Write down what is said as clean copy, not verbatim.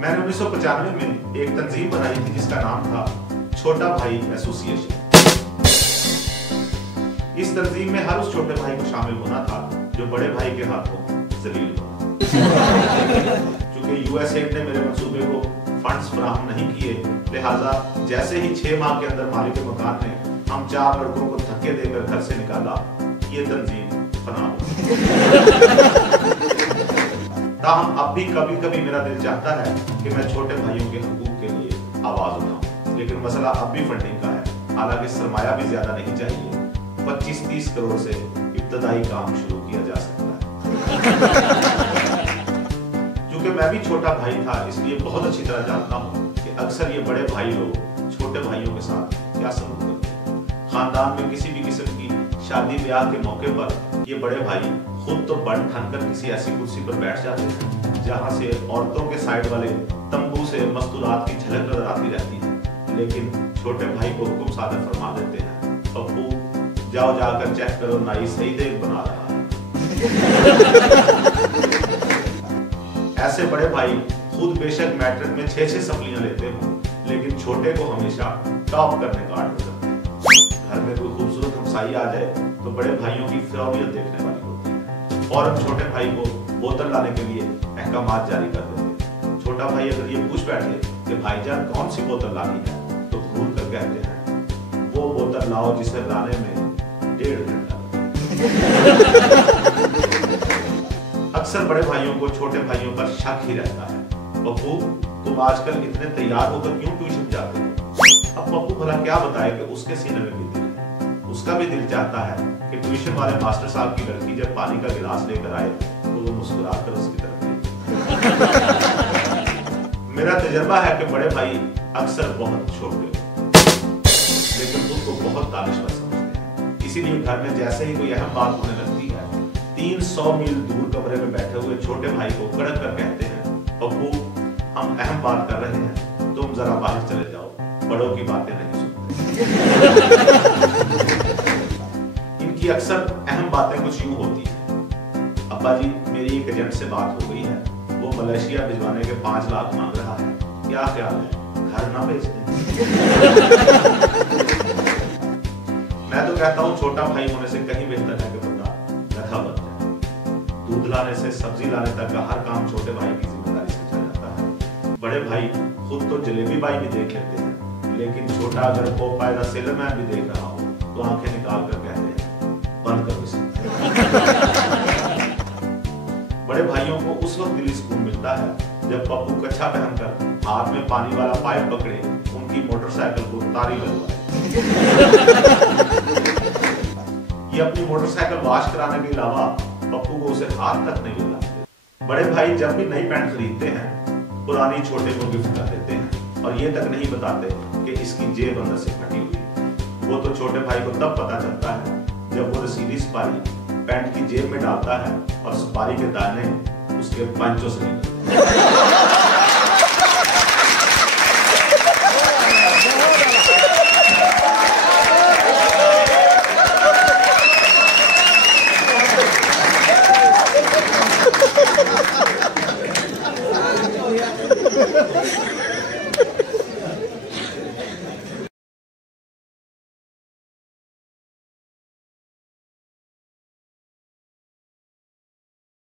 मैंने 1995 में एक तंजीम बनाई थी जिसका नाम था छोटा भाई एसोसिएशन। इस तंजीम में हर उस छोटे भाई को शामिल होना था जो बड़े भाई के हाथों जलील होना। चूंकि यूएसएड ने मेरे मंसूबे को फंड्स फराहम नहीं किए, लिहाजा जैसे ही 6 माह के अंदर मालिक मकान ने हम 4 लड़कों को धक्के देकर घर से निकाला, ये तंजीम फना हो। ताहम अब भी कभी कभी मेरा दिल चाहता है कि मैं छोटे भाइयों के हकूक के लिए आवाज उठाऊं, लेकिन मसला अब भी फंडिंग का है। हालांकि सरमाया भी ज्यादा नहीं चाहिए, 25-30 करोड़ से इब्तदाई काम शुरू किया जा सकता है। क्योंकि मैं भी छोटा भाई था, इसलिए बहुत अच्छी तरह जानता हूँ कि अक्सर ये बड़े भाई लोग छोटे भाइयों के साथ क्या सलूक करते हैं। खानदान में किसी भी किस्म की शादी ब्याह के मौके पर ये बड़े भाई खुद तो बन ठन कर किसी ऐसी कुर्सी पर बैठ जाते हैं जहां से औरतों के साइड वाले तंबू से मस्तूरात की झलक नजर आती रहती है, लेकिन छोटे भाई को हुक्म सादर फरमा देते हैं, पप्पू जाओ जाकर चेक करो नाई सही देख बना रहा है। ऐसे बड़े भाई खुद बेशक मैट्रिक में 6-6 सप्लियां लेते हों, लेकिन छोटे को हमेशा टॉप करने का आर्डर करते हैं। घर में कोई खूबसूरत हमसाई आ जाए तो बड़े भाइयों की फिरौनियत देखने वाली होती है, फौरन छोटे भाई को बोतल लाने के लिए अहकामात जारी कर देते हैं। छोटा भाई अगर ये पूछ बैठे कि भाईजान कौन सी बोतल लानी है, तो घूर कर कहते हैं वो बोतल लाओ जिसे लाने में 1.5 घंटा। अक्सर बड़े भाइयों को छोटे भाइयों पर शक ही रहता है, पप्पू तुम आजकल इतने तैयार होकर क्यों ट्यूशन जाते हो? अब पप्पू भला क्या बताए कि उसके सीने में भी दिल है। उसका भी दिल चाहता है कि ट्यूशन वाले मास्टर साहब की लड़की जब पानी का गिलास लेकर आए तो वो मुस्कुराकर उसकी तरफ देखे। मेरा तजर्बा है कि बड़े भाई अक्सर बहुत छोटे लेकिन खुद को बहुत दानिशवर समझते हैं। इसीलिए घर में जैसे ही कोई अहम बात होने लगती है, 300 मील दूर कमरे में बैठे हुए छोटे भाई को कड़क कर कहते हैं, पप्पू हम अहम बात कर रहे हैं, तुम जरा बाहर चले जाओ, बड़ों की बातें नहीं सुनते। इनकी अक्सर अहम बातें कुछ यूं होती हैं, अब्बा जी मेरी एक एजेंट से बात हो गई है, वो मलेशिया भिजवाने के 5 लाख मांग रहा है, क्या ख्याल है, घर ना भेज दें? मैं तो कहता हूँ छोटा भाई होने से कहीं बेहतर है कि बंदा गधा बन जाए। दूध लाने से सब्जी लाने तक का हर काम छोटे भाई की जिम्मेदारी समझा जाता है। बड़े भाई खुद तो जलेबी बाई भी देख लेते हैं, लेकिन छोटा अगर पोपाय द सेलरमैन भी देख रहा हो तो आंखें निकाल कर कहते हैं बंद करो इसे। बड़े भाइयों को उस वक्त दिली सुकून मिलता है जब पप्पू कच्छा पहनकर हाथ में पानी वाला पाइप पकड़े उनकी मोटरसाइकिल को तारी लगवाए। ये अपनी मोटरसाइकिल वॉश कराने के अलावा पप्पू को उसे हाथ तक नहीं लगाते। बड़े भाई जब भी नई पैंट खरीदते हैं पुरानी छोटे को गिफ्ट कर देते हैं और ये तक नहीं बताते कि इसकी जेब अंदर से फटी हुई। वो तो छोटे भाई को तब पता चलता है जब वो रसीदी सुपारी पैंट की जेब में डालता है और सुपारी के दाने उसके पंचों से निकलते।